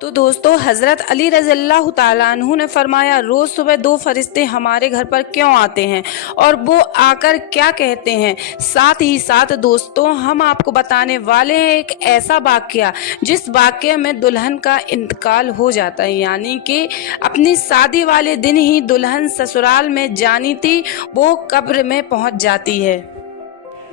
तो दोस्तों हज़रत अली रज़ियल्लाहु ताला अन्हु ने फरमाया, रोज़ सुबह दो फरिश्ते हमारे घर पर क्यों आते हैं और वो आकर क्या कहते हैं। साथ ही साथ दोस्तों हम आपको बताने वाले हैं एक ऐसा वाक़या जिस वाक़ये में दुल्हन का इंतकाल हो जाता है, यानी कि अपनी शादी वाले दिन ही दुल्हन ससुराल में जानी थी वो कब्र में पहुंच जाती है।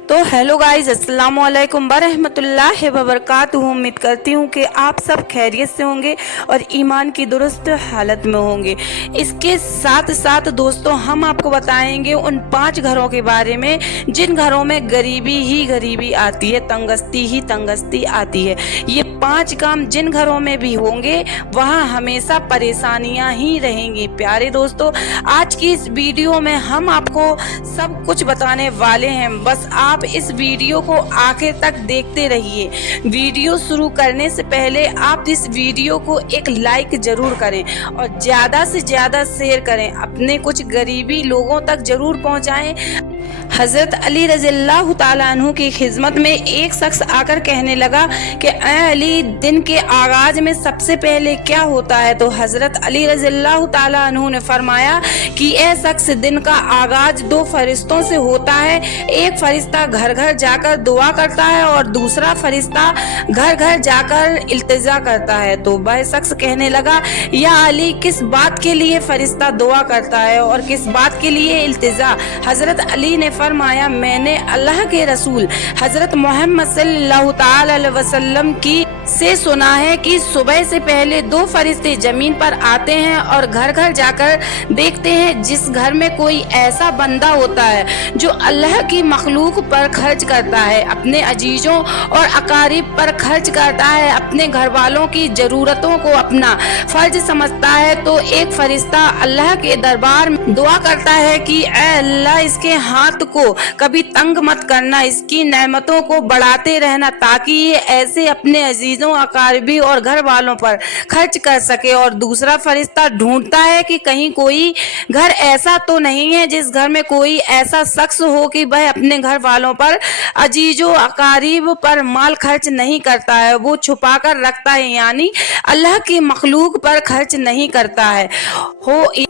तो हेलो गाइज, अस्सलाम वालेकुम वरहमतुल्लाहि वबरकातुहू। उम्मीद करती हूँ कि आप सब खैरियत से होंगे और ईमान की दुरुस्त हालत में होंगे। इसके साथ साथ दोस्तों हम आपको बताएंगे उन 5 घरों के बारे में जिन घरों में गरीबी ही गरीबी आती है, तंगस्ती ही तंगस्ती आती है। ये 5 काम जिन घरों में भी होंगे वहाँ हमेशा परेशानियाँ ही रहेंगी। प्यारे दोस्तों, आज की इस वीडियो में हम आपको सब कुछ बताने वाले हैं, बस आप इस वीडियो को आखिर तक देखते रहिए। वीडियो शुरू करने से पहले आप इस वीडियो को एक लाइक जरूर करें और ज़्यादा से ज़्यादा शेयर करें, अपने कुछ गरीबी लोगों तक जरूर पहुंचाएं। हज़रत अली रज़ियल्लाहु ताला अन्हु की खिदमत में एक शख्स आकर कहने लगा कि ऐ अली, दिन के आगाज में सबसे पहले क्या होता है। तो हज़रत अली रज़ियल्लाहु ताला अन्हु ने फरमाया कि ऐ शख्स, दिन का आगाज 2 फरिश्तों से होता है। एक फरिश्ता घर घर जाकर दुआ करता है और दूसरा फरिश्ता घर घर जाकर इल्तिजा करता है। तो वह शख्स कहने लगा, या अली, किस बात के लिए फरिश्ता दुआ करता है और किस बात के लिए इल्तिजा। हज़रत अली ने फरमाया, मैंने अल्लाह के रसूल हज़रत मोहम्मद सल्लल्लाहु अलैहि वसल्लम की से सुना है कि सुबह से पहले 2 फरिश्ते जमीन पर आते हैं और घर घर जाकर देखते हैं जिस घर में कोई ऐसा बंदा होता है जो अल्लाह की मखलूक पर खर्च करता है, अपने अजीजों और अकारीब पर खर्च करता है, अपने घर वालों की ज़रूरतों को अपना फर्ज समझता है, तो एक फरिश्ता अल्लाह के दरबार में दुआ करता है कि ऐ अल्लाह, इसके हाथ को कभी तंग मत करना, इसकी नेमतों को बढ़ाते रहना ताकि ये ऐसे अपने अजीजों, अकारबी और घर वालों पर खर्च कर सके। और दूसरा फरिश्ता ढूंढता है कि कहीं कोई घर ऐसा तो नहीं है जिस घर में कोई ऐसा शख्स हो कि वह अपने घर वालों पर, अजीजों अकारीब पर माल खर्च नहीं करता है, वो छुपा कर रखता है, यानी अल्लाह की मखलूक पर खर्च नहीं करता है।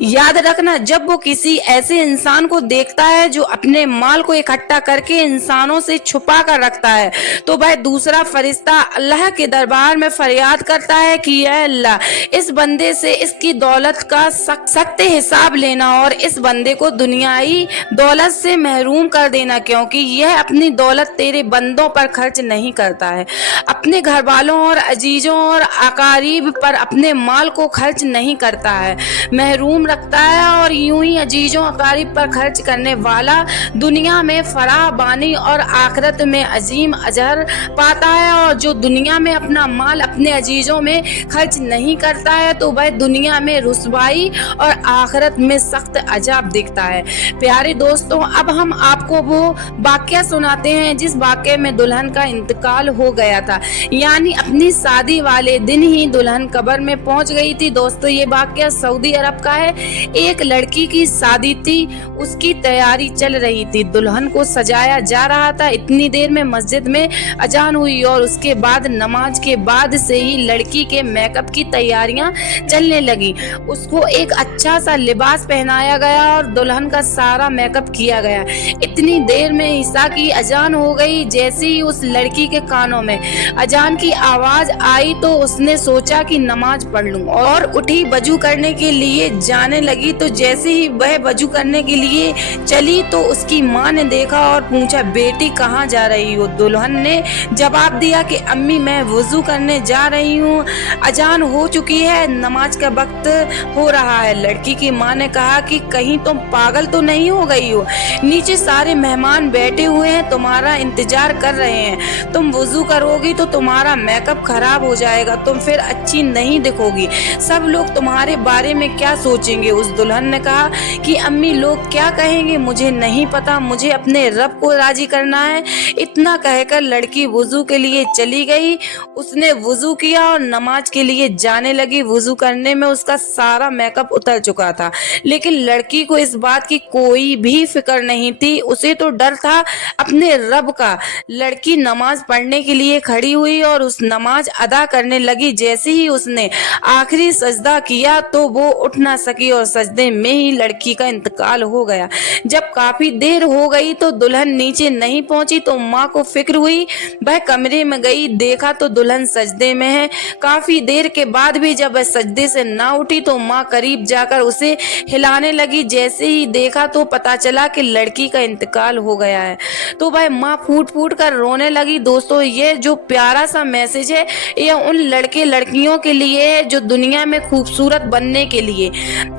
याद रखना, जब वो किसी ऐसे इंसान को देखता है जो अपने माल को इकट्ठा करके इंसानों से छुपा कर रखता है, तो वह दूसरा फरिश्ता अल्लाह के दरबार में फरियाद करता है कि ऐ अल्लाह, इस बंदे से इसकी दौलत का सख्त हिसाब लेना और इस बंदे को दुनियाई दौलत से महरूम कर देना, क्योंकि यह अपनी दौलत तेरे बंदों पर खर्च नहीं करता है, अपने घर वालों और अजीजों और अकारीब पर अपने माल को खर्च नहीं करता है, महरूम रखता है। और यूं ही अजीजों अकारीब पर खर्च करने वाला दुनिया में फराह बानी और आखिरत में अजीम अजर पाता है, और जो दुनिया में अपना माल अपने अजीजों में खर्च नहीं करता है तो वह दुनिया में रुसवाई और आखिरत में सख्त अजाब दिखता है। प्यारे दोस्तों, अब हम आपको वो वाक़या सुनाते हैं जिस वाक़ये में दुल्हन का इंतकाल हो गया था, यानी अपनी शादी वाले दिन ही दुल्हन कब्र में पहुंच गई थी। दोस्तों, ये वाक़या सऊदी अरब का है। एक लड़की की शादी थी, उसकी तैयारी चल रही थी, दुल्हन को सजाया जा रहा था। इतनी देर में मस्जिद में अजान हुई और उसके बाद नमाज के बाद से ही लड़की के मेकअप की तैयारियां चलने लगी। उसको एक अच्छा सा लिबास पहनाया गया और दुल्हन का सारा मेकअप किया गया। इतनी देर में ईशा की अजान हो गई। जैसे ही उस लड़की के कानों में अजान की आवाज आई तो उसने सोचा कि नमाज पढ़ लूं और उठी वजू करने के लिए जाने लगी। तो जैसे ही वह वजू करने के लिए चली तो उसकी माँ ने देखा और पूछा, बेटी कहाँ जा रही हो। दुल्हन ने जवाब दिया कि अम्मी, मैं वजू करने जा रही हूँ, अजान हो चुकी है, नमाज का वक्त हो रहा है। लड़की की माँ ने कहा कि कहीं तुम पागल तो नहीं हो गई हो, नीचे सारे मेहमान बैठे हुए हैं, तुम्हारा इंतजार कर रहे हैं, तुम वजू करोगी तो तुम्हारा मेकअप खराब हो जाएगा, तुम फिर अच्छी नहीं दिखोगी, सब लोग तुम्हारे बारे में क्या सोचेंगे। उस दुल्हन ने कहा कि अम्मी, लोग क्या कहेंगे मुझे नहीं पता, मुझे अपने रब को राजी करना है। इतना कहकर लड़की वजू के लिए चली गई। उसने वुजू किया और नमाज के लिए जाने लगी। वुजू करने में उसका सारा मेकअप उतर चुका था, लेकिन लड़की को इस बात की कोई भी फिक्र नहीं थी। उसे तो डर था अपने रब का। लड़की नमाज पढ़ने के लिए खड़ी हुई और उस नमाज अदा करने लगी। जैसे ही उसने आखिरी सजदा किया तो वो उठ ना सकी और सजदे में ही लड़की का इंतकाल हो गया। जब काफी देर हो गई तो दुल्हन नीचे नहीं पहुंची तो माँ को फिक्र हुई। वह कमरे में गई, देखा तो दुल्हन सजदे में है। काफी देर के बाद भी जब वह सजदे से ना उठी तो माँ करीब जाकर उसे हिलाने लगी। जैसे ही देखा तो पता चला कि लड़की का इंतकाल हो गया है। तो वह माँ फूट फूट कर रोने लगी। दोस्तों, ये जो प्यारा सा मैसेज है ये उन लड़के लड़कियों के लिए है जो दुनिया में खूबसूरत बनने के लिए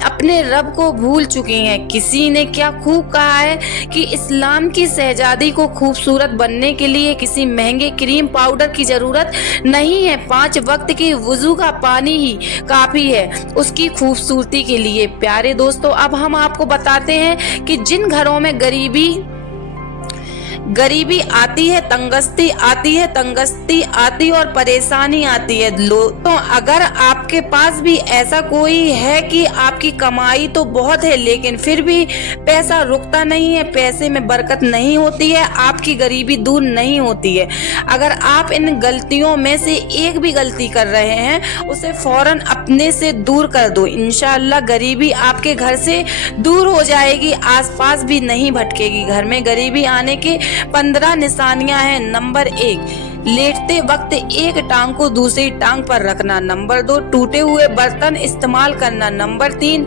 अपने रब को भूल चुकी हैं। किसी ने क्या खूब कहा है कि इस्लाम की शहजादी को खूबसूरत बनने के लिए किसी महंगे क्रीम पाउडर की जरूरत नहीं है। 5 वक्त की वुजू का पानी ही काफी है उसकी खूबसूरती के लिए। प्यारे दोस्तों, अब हम आपको बताते हैं कि जिन घरों में गरीबी आती है, तंगस्ती आती और परेशानी आती है। तो अगर आपके पास भी ऐसा कोई है कि आपकी कमाई तो बहुत है लेकिन फिर भी पैसा रुकता नहीं है, पैसे में बरकत नहीं होती है, आपकी गरीबी दूर नहीं होती है। अगर आप इन गलतियों में से एक भी गलती कर रहे हैं उसे फौरन अपने से दूर कर दो। इंशाअल्लाह गरीबी आपके घर से दूर हो जाएगी, आसपास भी नहीं भटकेगी। घर में गरीबी आने के 15 निशानियां हैं। नंबर 1, लेटते वक्त एक टांग को दूसरी टांग पर रखना। नंबर 2, टूटे हुए बर्तन इस्तेमाल करना। नंबर 3,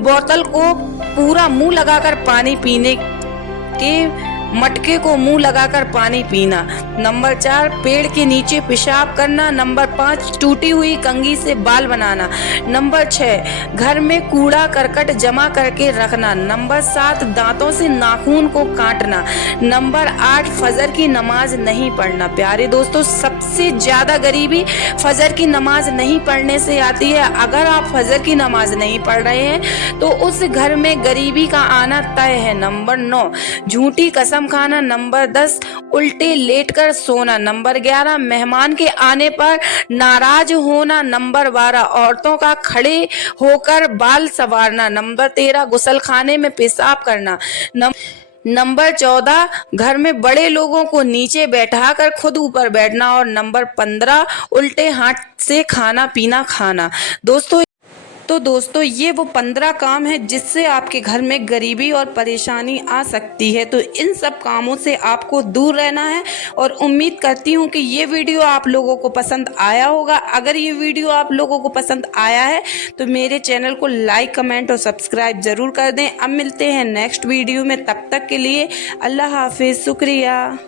बोतल को पूरा मुंह लगाकर पानी पीने के मटके को मुंह लगाकर पानी पीना। नंबर 4, पेड़ के नीचे पेशाब करना। नंबर 5, टूटी हुई कंघी से बाल बनाना। नंबर 6, घर में कूड़ा करकट जमा करके रखना। नंबर 7, दांतों से नाखून को काटना। नंबर 8, फजर की नमाज नहीं पढ़ना। प्यारे दोस्तों, सबसे ज्यादा गरीबी फजर की नमाज नहीं पढ़ने से आती है। अगर आप फजर की नमाज नहीं पढ़ रहे हैं तो उस घर में गरीबी का आना तय है। नंबर 9, झूठी कसम खाना। नंबर 10, उल्टे लेटकर सोना। नंबर 11, मेहमान के आने पर नाराज होना। नंबर 12, औरतों का खड़े होकर बाल संवारना। नंबर 13, गुसलखाने में पेशाब करना। नंबर 14, घर में बड़े लोगों को नीचे बैठाकर खुद ऊपर बैठना। और नंबर 15, उल्टे हाथ से खाना पीना खाना। दोस्तों ये वो 15 काम हैं जिससे आपके घर में गरीबी और परेशानी आ सकती है। तो इन सब कामों से आपको दूर रहना है और उम्मीद करती हूँ कि ये वीडियो आप लोगों को पसंद आया होगा। अगर ये वीडियो आप लोगों को पसंद आया है तो मेरे चैनल को लाइक, कमेंट और सब्सक्राइब ज़रूर कर दें। अब मिलते हैं नेक्स्ट वीडियो में, तब तक के लिए अल्लाह हाफिज़, शुक्रिया।